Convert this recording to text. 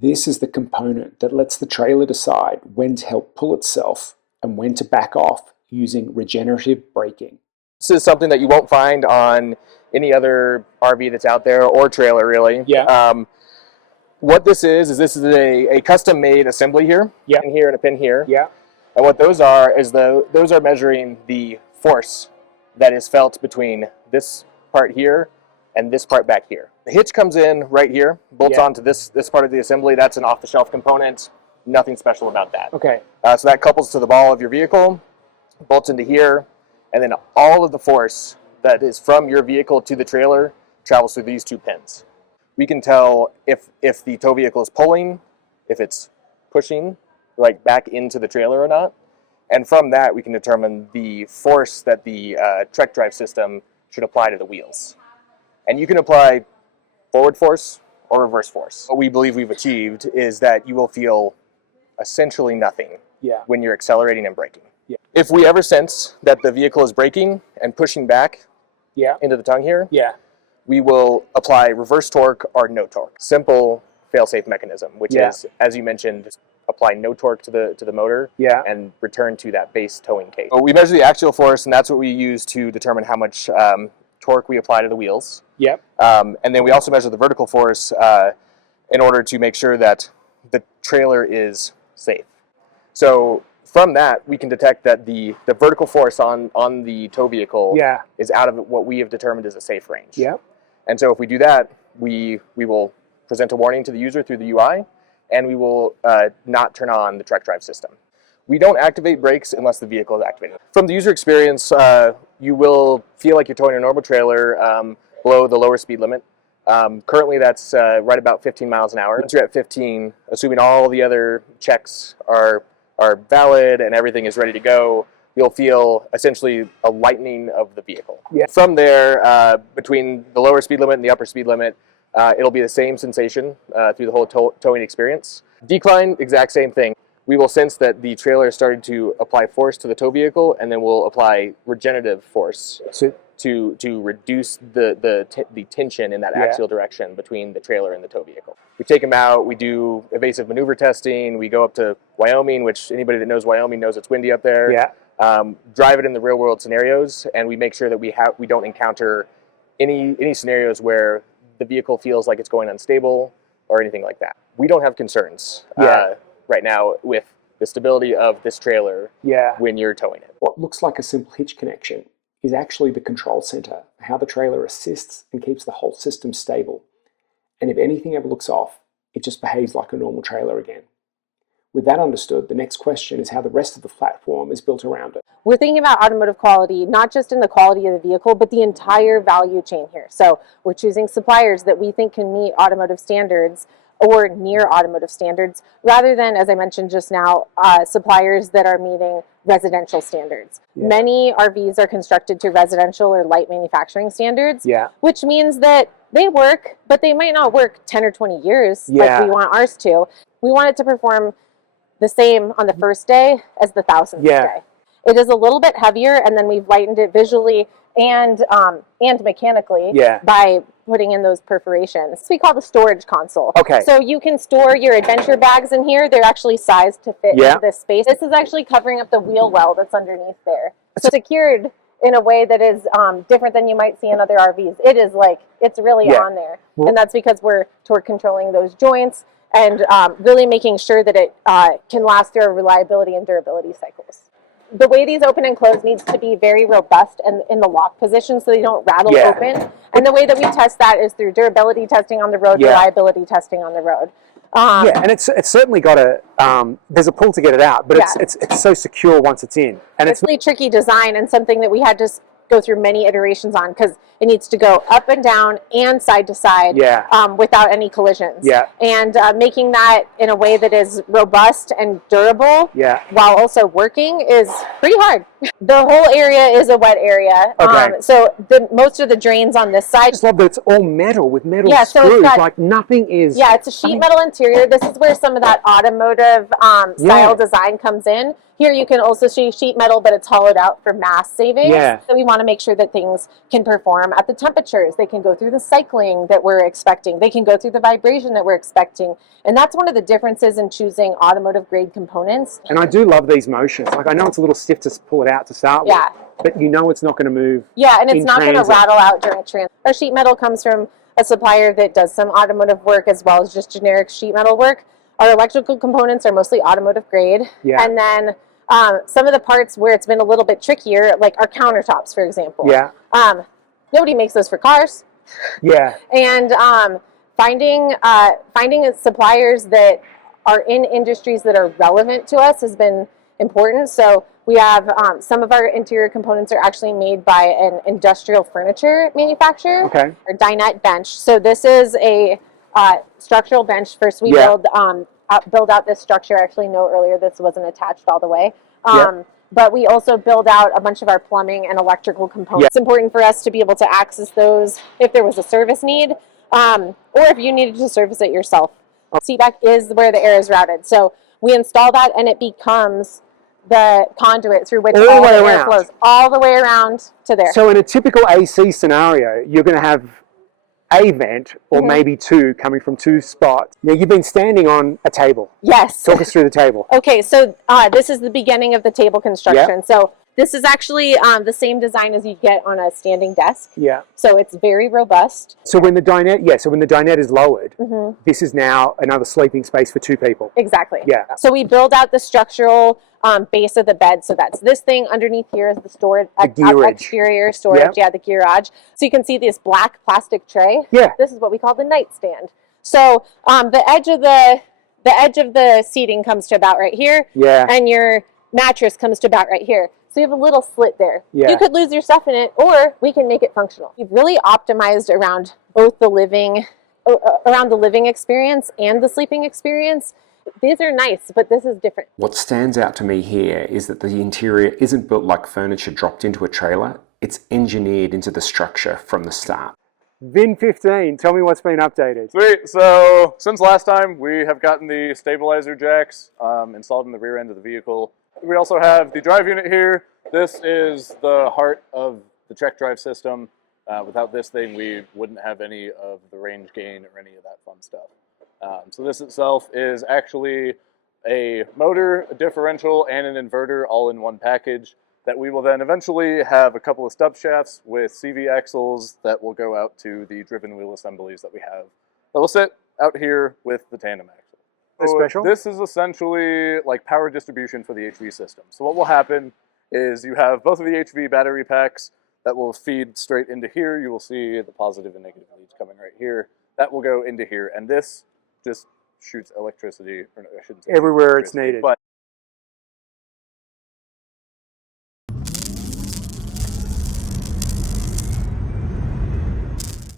This is the component that lets the trailer decide when to help pull itself and when to back off using regenerative braking. This is something that you won't find on any other RV that's out there, or trailer really. Yeah. What this is a custom-made assembly here, Yeah. pin here and a pin here. Yeah. And what those are is those are measuring the force that is felt between this part here and this part back here. The hitch comes in right here, bolts onto this part of the assembly. That's an off-the-shelf component. Nothing special about that. Okay. So that couples to the ball of your vehicle, bolts into here, and then all of the force that is from your vehicle to the trailer travels through these two pins. We can tell if the tow vehicle is pulling, if it's pushing like back into the trailer or not. And from that, we can determine the force that the Trek drive system should apply to the wheels. And you can apply forward force or reverse force. What we believe we've achieved is that you will feel essentially nothing when you're accelerating and braking. Yeah. If we ever sense that the vehicle is braking and pushing back into the tongue here, we will apply reverse torque or no torque. Simple fail-safe mechanism, which is, as you mentioned, apply no torque to the motor and return to that base towing case. So we measure the axial force, and that's what we use to determine how much torque we apply to the wheels. And then we also measure the vertical force in order to make sure that the trailer is safe. So from that, we can detect that the vertical force on the tow vehicle is out of what we have determined is a safe range. And so if we do that, we will present a warning to the user through the UI, and we will not turn on the Trek drive system. We don't activate brakes unless the vehicle is activated. From the user experience, you will feel like you're towing a normal trailer below the lower speed limit. Currently that's right about 15 miles an hour. Once you're at 15, assuming all the other checks are valid and everything is ready to go, you'll feel essentially a lightening of the vehicle. From there, between the lower speed limit and the upper speed limit, it'll be the same sensation through the whole towing experience. Decline, exact same thing. We will sense that the trailer is starting to apply force to the tow vehicle, and then we'll apply regenerative force to reduce the tension in that axial direction between the trailer and the tow vehicle. We take them out, we do evasive maneuver testing, we go up to Wyoming, which anybody that knows Wyoming knows it's windy up there. Drive it in the real world scenarios, and we make sure that we don't encounter any scenarios where the vehicle feels like it's going unstable or anything like that. We don't have concerns right now with the stability of this trailer when you're towing it. What looks like a simple hitch connection is actually the control center, how the trailer assists and keeps the whole system stable. And if anything ever looks off, it just behaves like a normal trailer again. With that understood, the next question is how the rest of the platform is built around it. We're thinking about automotive quality, not just in the quality of the vehicle, but the entire value chain here. So we're choosing suppliers that we think can meet automotive standards or near automotive standards, rather than, as I mentioned just now, suppliers that are meeting residential standards. Many RVs are constructed to residential or light manufacturing standards, which means that they work, but they might not work 10 or 20 years like we want ours to. We want it to perform the same on the first day as the 1000th day. It is a little bit heavier, and then we've lightened it visually and mechanically by putting in those perforations. We call the storage console. So you can store your adventure bags in here. They're actually sized to fit into this space. This is actually covering up the wheel well that's underneath there. So secured in a way that is different than you might see in other RVs. It is like, it's really on there. And that's because we're torque controlling those joints and really making sure that it can last through our reliability and durability cycles. The way these open and close needs to be very robust and in the lock position so they don't rattle open. And the way that we test that is through durability testing on the road, reliability testing on the road. And it's certainly got a, there's a pull to get it out, but it's so secure once it's in. And it's really tricky design and something that we had to go through many iterations on because it needs to go up and down and side to side without any collisions. And making that in a way that is robust and durable while also working is pretty hard. The whole area is a wet area. So most of the drains on this side. I just love that it's all metal with metal screws. So it's got, like nothing is. It's a sheet metal interior. This is where some of that automotive style design comes in. Here you can also see sheet metal, but it's hollowed out for mass savings. Yeah. So we want to make sure that things can perform at the temperatures. They can go through the cycling that we're expecting. They can go through the vibration that we're expecting. And that's one of the differences in choosing automotive grade components. And I do love these motions. Like, I know it's a little stiff to pull it out to start with, but you know it's not going to move. Yeah, and it's not going to rattle out during transit. Our sheet metal comes from a supplier that does some automotive work as well as just generic sheet metal work. Our electrical components are mostly automotive grade. Yeah. And then some of the parts where it's been a little bit trickier, like our countertops, for example. Yeah. Nobody makes those for cars. Yeah. And finding suppliers that are in industries that are relevant to us has been important. So we have some of our interior components are actually made by an industrial furniture manufacturer, or dinette bench. So this is a structural bench. First we build out this structure. I actually know earlier this wasn't attached all the way. But we also build out a bunch of our plumbing and electrical components. It's important for us to be able to access those if there was a service need, or if you needed to service it yourself. Seatback is where the air is routed. So we install that and it becomes the conduit through which all the air flows all the way around to there. So in a typical AC scenario, you're going to have a vent or maybe two coming from two spots. Now, you've been standing on a table. Yes. Talk us through the table. Okay, so this is the beginning of the table construction. So this is actually the same design as you get on a standing desk. Yeah. So it's very robust. So when the dinette, is lowered, this is now another sleeping space for two people. Exactly. Yeah. So we build out the structural base of the bed. So that's this thing underneath here is the storage, exterior storage. Yeah, the gearage. So you can see this black plastic tray. Yeah. This is what we call the nightstand. So the edge of the seating comes to about right here. Yeah. And your mattress comes to about right here. So you have a little slit there. Yeah. You could lose your stuff in it, or we can make it functional. We've really optimized around both the living experience and the sleeping experience. These are nice, but this is different. What stands out to me here is that the interior isn't built like furniture dropped into a trailer. It's engineered into the structure from the start. VIN 15, tell me what's been updated. Sweet, so since last time we have gotten the stabilizer jacks installed in the rear end of the vehicle. We also have the drive unit here. This is the heart of the check drive system. Without this thing, we wouldn't have any of the range gain or any of that fun stuff. So this itself is actually a motor, a differential, and an inverter all in one package that we will then eventually have a couple of stub shafts with CV axles that will go out to the driven wheel assemblies that we have. That will sit out here with the tandem axle. Special? This is essentially like power distribution for the HV system. So what will happen is you have both of the HV battery packs that will feed straight into here. You will see the positive and negative leads coming right here. That will go into here, and this just shoots electricity. Or no, I shouldn't say everywhere it's needed. But